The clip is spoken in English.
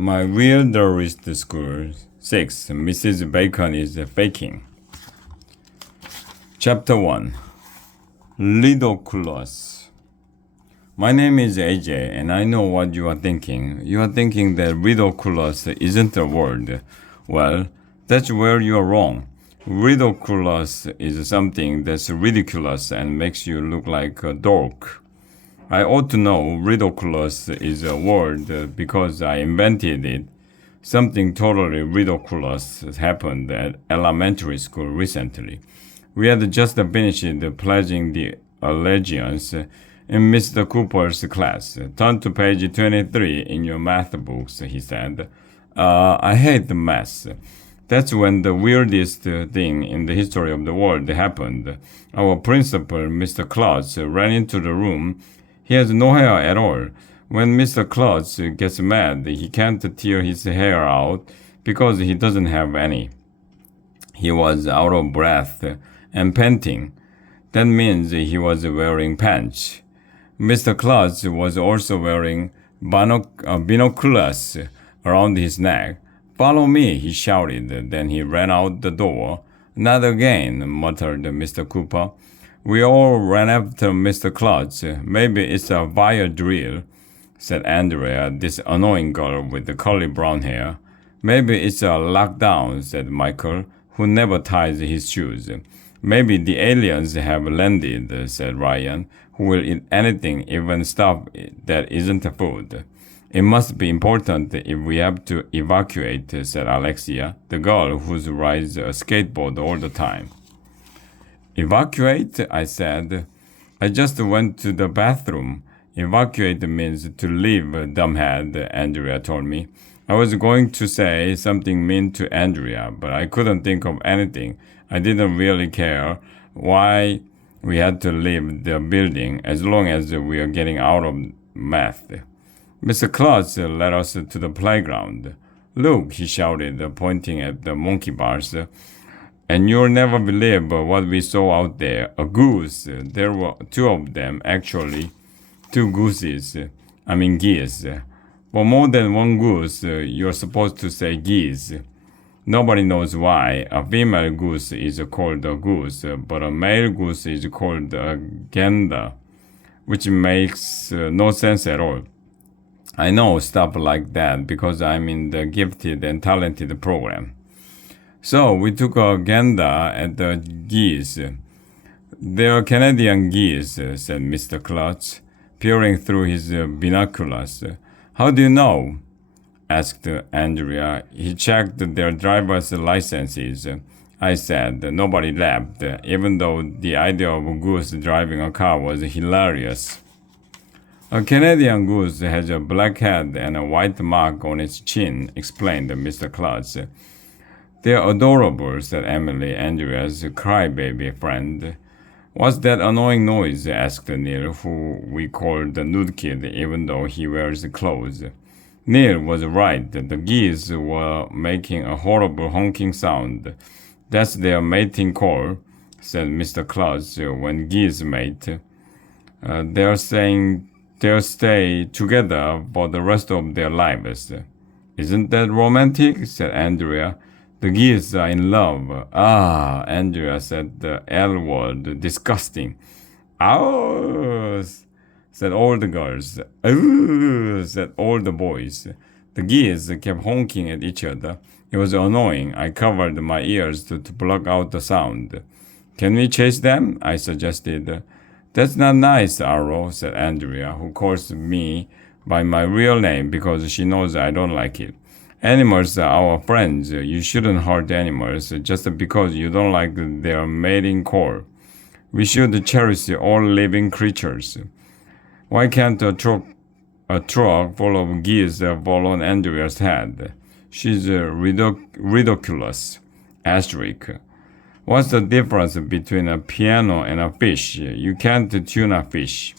My weirderest school. 6. Mrs. Bacon is faking. Chapter 1. Ridiculous. My name is AJ, and I know what you are thinking. You are thinking that ridiculous isn't a word. Well, that's where you are wrong. Ridiculous is something that's ridiculous and makes you look like a dork. I ought to know ridiculous is a word because I invented it. Something totally ridiculous happened at elementary school recently. We had just finished pledging the allegiance in Mr. Cooper's class. Turn to page 23 in your math books, he said. I hate math. That's when the weirdest thing in the history of the world happened. Our principal, Mr. Klotz, ran into the room. He has no hair at all. When Mr. Klotz gets mad, he can't tear his hair out because he doesn't have any. He was out of breath and panting. That means he was wearing pants. Mr. Klotz was also wearing binoculars around his neck. "Follow me," he shouted. Then he ran out the door. "Not again," muttered Mr. Cooper. We all ran after Mr. Klotz. "Maybe it's a fire drill," said Andrea, this annoying girl with the curly brown hair. "Maybe it's a lockdown," said Michael, who never ties his shoes. "Maybe the aliens have landed," said Ryan, who will eat anything, even stuff that isn't food. "It must be important if we have to evacuate," said Alexia, the girl who rides a skateboard all the time. "Evacuate?" I said. "I just went to the bathroom." "Evacuate means to leave, dumbhead," Andrea told me. I was going to say something mean to Andrea, but I couldn't think of anything. I didn't really care why we had to leave the building as long as we are getting out of math. Mr. Klotz led us to the playground. "Look," he shouted, pointing at the monkey bars. "And you'll never believe what we saw out there. A goose. There were 2 of them, actually. 2 gooses. Geese. For more than 1 goose, you're supposed to say geese. Nobody knows why. A female goose is called a goose, but a male goose is called a gander, which makes no sense at all. I know stuff like that because I'm in the gifted and talented program. So we took a gander at the geese. "They're Canadian geese," said Mr. Klotz, peering through his binoculars. "How do you know?" asked Andrea. "He checked their driver's licenses," I said. Nobody laughed, even though the idea of a goose driving a car was hilarious. "A Canadian goose has a black head and a white mark on its chin," explained Mr. Klotz. "They're adorable," said Emily, Andrea's crybaby friend. "What's that annoying noise?" asked Neil, who we called the nude kid even though he wears clothes. Neil was right. The geese were making a horrible honking sound. "That's their mating call," said Mr. Klotz. "When geese mate, they're saying they'll stay together for the rest of their lives." "Isn't that romantic?" said Andrea. "The geese are in love." "Ah," Andrea said the L word. "Disgusting." "Ow," said all the girls. "Ooh," said all the boys. The geese kept honking at each other. It was annoying. I covered my ears to block out the sound. "Can we chase them?" I suggested. "That's not nice, Arlo," said Andrea, who calls me by my real name because she knows I don't like it. "Animals are our friends. You shouldn't hurt animals just because you don't like their mating call. We should cherish all living creatures." "Why can't a truck full of geese fall on Andrea's head? She's ridiculous. Asterisk. What's the difference between a piano and a fish? You can't tune a fish."